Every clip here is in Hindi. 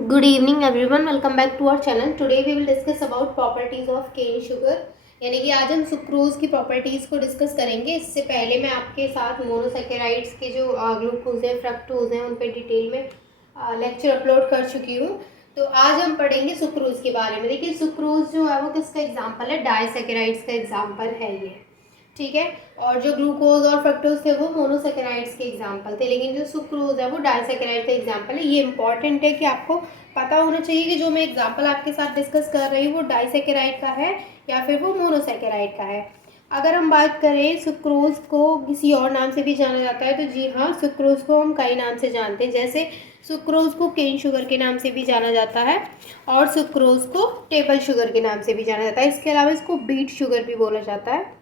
Good evening everyone, welcome back to our channel. Today we will discuss about properties of cane sugar. यानी कि आज हम सुक्रोज की प्रॉपर्टीज़ को डिस्कस करेंगे। इससे पहले मैं आपके साथ मोनोसैकेराइड्स के जो ग्लूकोज है, फ्रक्टोज हैं, उन पे डिटेल में लेक्चर अपलोड कर चुकी हूँ। तो आज हम पढ़ेंगे सुक्रोज के बारे में। देखिए सुक्रोज जो है वो किसका एग्जाम्पल है? डाइसैकेराइड्स का एग्जाम्पल है ये, ठीक है। और जो ग्लूकोज और फ्रक्टोज थे वो मोनोसैकेराइड्स के एग्जाम्पल थे, लेकिन जो सुक्रोज है वो डाइसैकेराइड का एग्जाम्पल है। ये इंपॉर्टेंट है कि आपको पता होना चाहिए कि जो मैं एग्जाम्पल आपके साथ डिस्कस कर रही हूँ वो डाइसैकेराइड का है या फिर वो मोनोसैकेराइड का है। अगर हम बात करें सुक्रोज को किसी और नाम से भी जाना जाता है तो जी हाँ, सुक्रोज को हम कई नाम से जानते हैं। जैसे सुक्रोज को केन शुगर के नाम से भी जाना जाता है और सुक्रोज को टेबल शुगर के नाम से भी जाना जाता है। इसके अलावा इसको बीट शुगर भी बोला जाता है।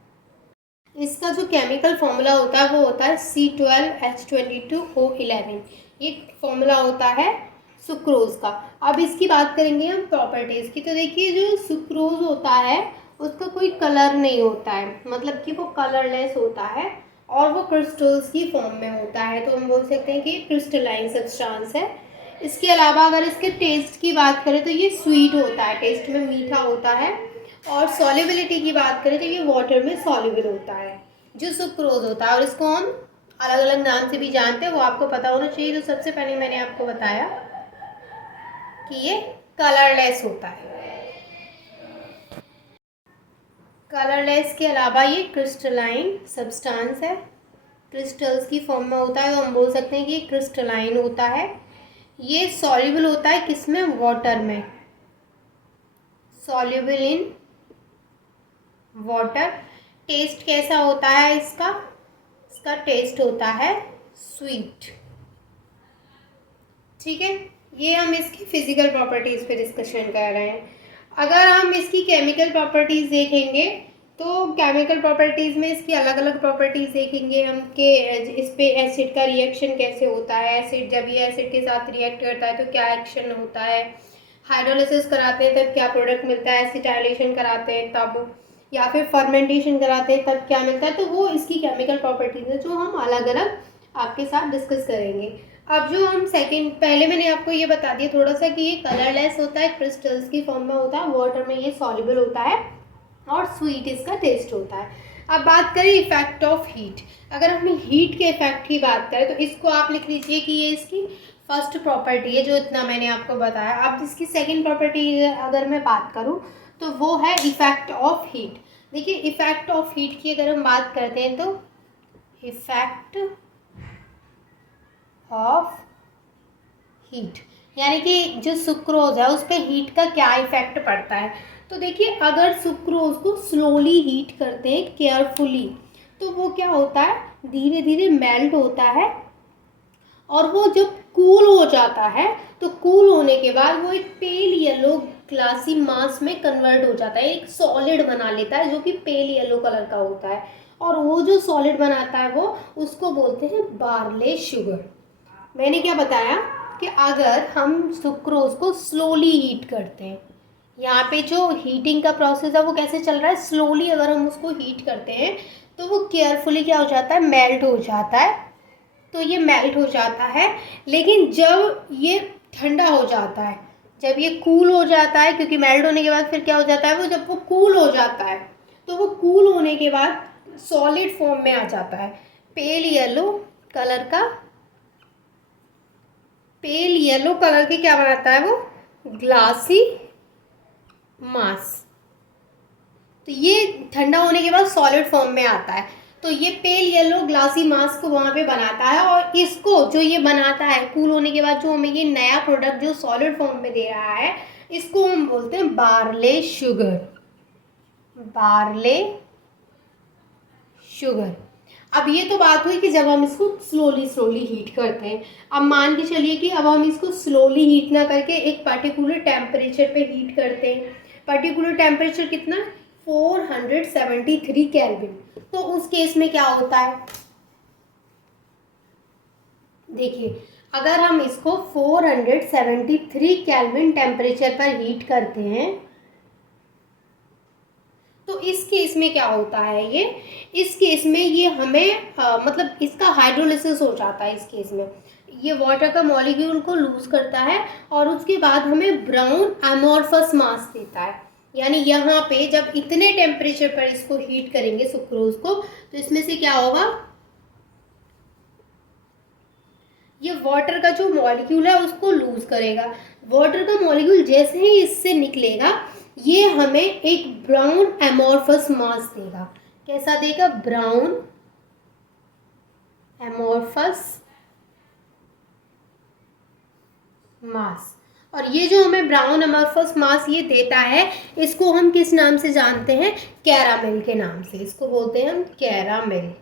इसका जो केमिकल फॉर्मूला होता है वो होता है C12H22O11। ये फॉर्मूला होता है सुक्रोज का। अब इसकी बात करेंगे हम प्रॉपर्टीज़ की। तो देखिए जो सुक्रोज होता है उसका कोई कलर नहीं होता है, मतलब कि वो कलरलेस होता है और वो क्रिस्टल्स की फॉर्म में होता है। तो हम बोल सकते हैं कि ये क्रिस्टलाइन सब्सटेंस है। इसके अलावा अगर इसके टेस्ट की बात करें तो ये स्वीट होता है, टेस्ट में मीठा होता है। और सॉल्युबिलिटी की बात करें तो ये वाटर में सॉल्युबल होता है जो सुक्रोज होता है। और इसको हम अलग अलग नाम से भी जानते हैं, वो आपको पता होना चाहिए। तो सबसे पहले मैंने आपको बताया कि ये कलरलेस होता है। कलरलेस के अलावा ये क्रिस्टलाइन सब्सटेंस है, क्रिस्टल्स की फॉर्म में होता है। तो हम बोल सकते हैं कि ये क्रिस्टलाइन होता है। ये सॉल्युबल होता है किसमें? वाटर में, सॉल्युबल इन वाटर। टेस्ट कैसा होता है इसका? इसका टेस्ट होता है स्वीट, ठीक है। ये हम इसकी फिजिकल प्रॉपर्टीज़ पे डिस्कशन कर रहे हैं। अगर हम इसकी केमिकल प्रॉपर्टीज़ देखेंगे तो केमिकल प्रॉपर्टीज़ में इसकी अलग अलग प्रॉपर्टीज़ देखेंगे हम कि इस पे एसिड का रिएक्शन कैसे होता है। एसिड जब ये एसिड के साथ रिएक्ट करता है तो क्या एक्शन होता है। हाइड्रोलिसिस कराते हैं तब क्या प्रोडक्ट मिलता है। एसिटाइलेशन कराते हैं तब, या फिर फर्मेंटेशन कराते हैं तब क्या मिलता है। तो वो इसकी केमिकल प्रॉपर्टीज़ है जो हम अलग अलग आपके साथ डिस्कस करेंगे। अब जो हम सेकंड, पहले मैंने आपको ये बता दिया थोड़ा सा कि ये कलरलेस होता है, क्रिस्टल्स की फॉर्म में होता है, वाटर में ये सॉल्युबल होता है और स्वीट इसका टेस्ट होता है। अब बात करें इफेक्ट ऑफ हीट। अगर हम हीट के इफेक्ट की बात करें तो इसको आप लिख लीजिए कि ये इसकी फर्स्ट प्रॉपर्टी है, जो इतना मैंने आपको बताया। अब इसकी सेकेंड प्रॉपर्टी अगर मैं बात करूँ तो वो है इफेक्ट ऑफ हीट। देखिए इफेक्ट ऑफ हीट की अगर हम बात करते हैं तो इफेक्ट ऑफ हीट, यानी कि जो सुक्रोज है उस पर हीट का क्या इफेक्ट पड़ता है। तो देखिए अगर सुक्रोज को स्लोली हीट करते हैं केयरफुली तो वो क्या होता है, धीरे धीरे मेल्ट होता है और वो जब कूल हो जाता है तो कूल होने के बाद वो एक पेल येलो ग्लासी मास में कन्वर्ट हो जाता है, एक सॉलिड बना लेता है जो कि पेल येलो कलर का होता है। और वो जो सॉलिड बनाता है वो उसको बोलते हैं बार्ले शुगर। मैंने क्या बताया कि अगर हम सुक्रोज को स्लोली हीट करते हैं, यहाँ पे जो हीटिंग का प्रोसेस है वो कैसे चल रहा है, स्लोली अगर हम उसको हीट करते हैं तो वो केयरफुली क्या हो जाता है, मेल्ट हो जाता है। तो ये मेल्ट हो जाता है, लेकिन जब ये ठंडा हो जाता है, जब ये कूल हो जाता है, क्योंकि मेल्ट होने के बाद फिर क्या हो जाता है, वो जब वो कूल हो जाता है तो वो कूल होने के बाद सॉलिड फॉर्म में आ जाता है, पेल येलो कलर का। पेल येलो कलर के क्या बनाता है वो, ग्लासी मास। तो ये ठंडा होने के बाद सॉलिड फॉर्म में आता है, तो ये पेल येलो ग्लासी मास को वहाँ पे बनाता है। और इसको जो ये बनाता है कूल होने के बाद, जो हमें ये नया प्रोडक्ट जो सॉलिड फॉर्म में दे रहा है, इसको हम बोलते हैं बार्ले शुगर। Barley sugar. अब ये तो बात हुई कि जब हम इसको स्लोली स्लोली हीट करते हैं। अब मान के चलिए कि अब हम इसको स्लोली हीट ना करके एक पर्टिकुलर टेम्परेचर पे हीट करते हैं। पर्टिकुलर टेम्परेचर कितना, 473 केल्विन। तो उस केस में क्या होता है, देखिए अगर हम इसको 473 केल्विन टेम्परेचर पर हीट करते हैं तो इस केस में क्या होता है, इस केस में ये हमें मतलब इसका हाइड्रोलिसिस हो जाता है इस केस में। ये वाटर का मॉलिक्यूल को लूज करता है और उसके बाद हमें ब्राउन अमोर्फस मास देता है। यानी यहाँ पे जब इतने टेम्परेचर पर इसको हीट करेंगे सुक्रोज को, तो इसमें से क्या होगा, ये वाटर का जो मॉलिक्यूल है उसको लूज करेगा। वाटर का मॉलिक्यूल जैसे ही इससे निकलेगा ये हमें एक ब्राउन एमोर्फस मास देगा। कैसा देगा, ब्राउन एमोर्फस मास। और ये जो हमें ब्राउन अमरफस मास ये देता है, इसको हम किस नाम से जानते हैं, कैरामिल के नाम से, इसको बोलते हैं हम कैरामिल।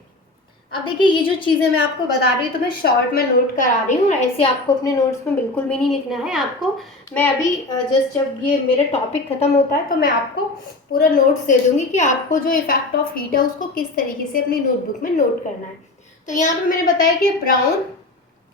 अब देखिए ये जो चीज़ें मैं आपको बता रही हूँ तो मैं शॉर्ट में नोट करा रही हूँ, ऐसे आपको अपने नोट्स में बिल्कुल भी नहीं लिखना है आपको। मैं अभी जस्ट जब ये मेरा टॉपिक ख़त्म होता है तो मैं आपको पूरा नोट्स दे दूँगी कि आपको जो इफेक्ट ऑफ हीट है उसको किस तरीके से अपनी नोटबुक में नोट करना है। तो यहाँ पर मैंने बताया कि ब्राउन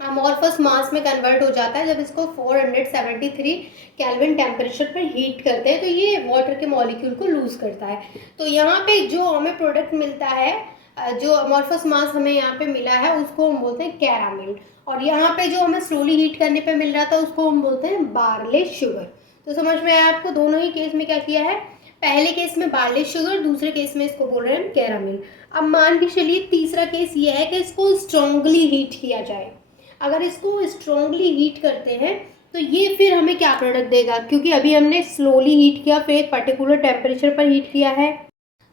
अमोर्फस मास में कन्वर्ट हो जाता है जब इसको 473 केल्विन टेम्परेचर पर हीट करते हैं, तो ये वाटर के मॉलिक्यूल को लूज करता है। तो यहाँ पे जो हमें प्रोडक्ट मिलता है, जो अमोर्फस मास हमें यहाँ पे मिला है उसको हम बोलते हैं कैरामिल। और यहाँ पे जो हमें स्लोली हीट करने पे मिल रहा था उसको हम बोलते हैं बार्ले शुगर। तो समझ में आया आपको, दोनों ही केस में क्या किया है, पहले केस में बार्ले शुगर, दूसरे केस में इसको बोल रहे हैं कैरामिल। अब मान के चलिए तीसरा केस ये है कि इसको स्ट्रांगली हीट किया जाए। अगर इसको स्ट्रांगली हीट करते हैं तो ये फिर हमें क्या प्रोडक्ट देगा, क्योंकि अभी हमने स्लोली हीट किया फिर एक पर्टिकुलर टेम्परेचर पर हीट किया है।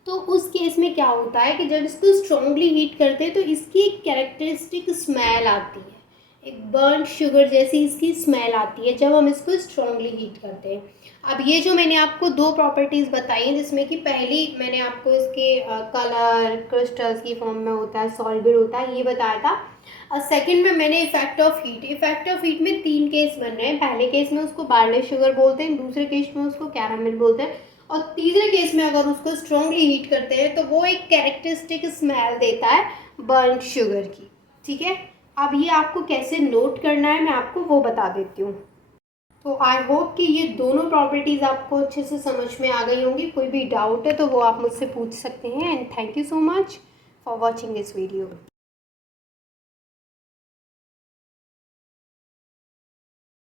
तो उस केस में क्या होता है कि जब इसको स्ट्रांगली हीट करते हैं तो इसकी एक कैरेक्टरिस्टिक स्मेल आती है, एक बर्न शुगर जैसी इसकी स्मेल आती है जब हम इसको स्ट्रांगली हीट करते हैं। अब ये जो मैंने आपको दो प्रॉपर्टीज़ बताई हैं, जिसमें कि पहली मैंने आपको इसके कलर क्रिस्टल्स की फॉर्म में होता है, सॉल्युबल होता है, ये बताया था। और सेकंड में मैंने इफेक्ट ऑफ हीट में 3 केस बन रहे हैं। पहले केस में उसको बार्ले शुगर बोलते हैं, दूसरे केस में उसको कैरामिल बोलते हैं, और तीसरे केस में अगर उसको स्ट्रांगली हीट करते हैं तो वो एक कैरेक्टरिस्टिक स्मेल देता है बर्न शुगर की। ठीक है, अब ये आपको कैसे नोट करना है मैं आपको वो बता देती हूँ। तो आई होप कि ये दोनों प्रॉपर्टीज़ आपको अच्छे से समझ में आ गई होंगी। कोई भी डाउट है तो वो आप मुझसे पूछ सकते हैं। And thank you so much for watching this video.